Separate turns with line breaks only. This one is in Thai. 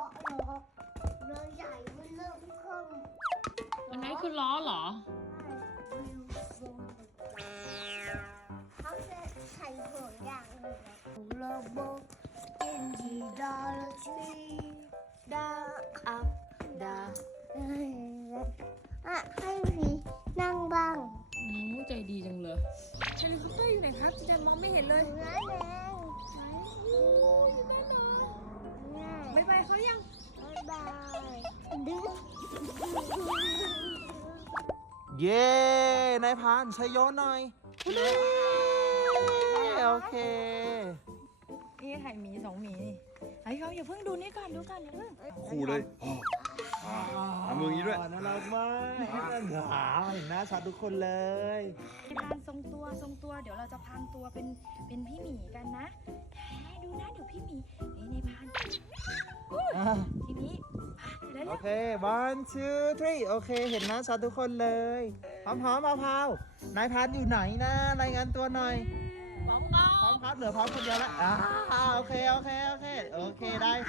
ล้อใหญ่มันเริ่มขึ้น
อันนั้นคือล้อเหรอ
เขาจะใส่หัวอย่างหนึ่งโลโบกินดีดอลชีดาอัพดาให้พี่นั่งบ้าง
ใจดีจังเลยเฮลิคอปเตอร์อยู่ไหนครับจะมองไม่เห็นเลย
นั่นเอง
อยู่นั่นเหรอบ๊ายบายเขายัง
บ๊ายบายดึง
เย้นายพานชัยโยหน่อยโอเค
พี่ถ่ายหมี2 หมีนี่ไอ้เขาอย่าเพิ่งดูนี่ก่อนดูก่อนอย่าเพิ่ง
คู่เลยทำมืออย่างนี้ด้วย
น่ารักมากเห็นหน้าชัดทุกคนเลย
ในพานทรงตัวเดี๋ยวเราจะพรางตัวเป็นพี่หมีกันนะดูนะเดี๋ยวพี่หมีในพานทีนี้แล้ว
โอเค one two three โอเค เห็นหน้าชัดทุกคนเลยพร้อมๆพาวนายพานอยู่ไหนนะรายงานตัวหน่อย
พร้อมกัน
พร้อมครับเหลือพร้อมคนเดียวแล้วโอเคได้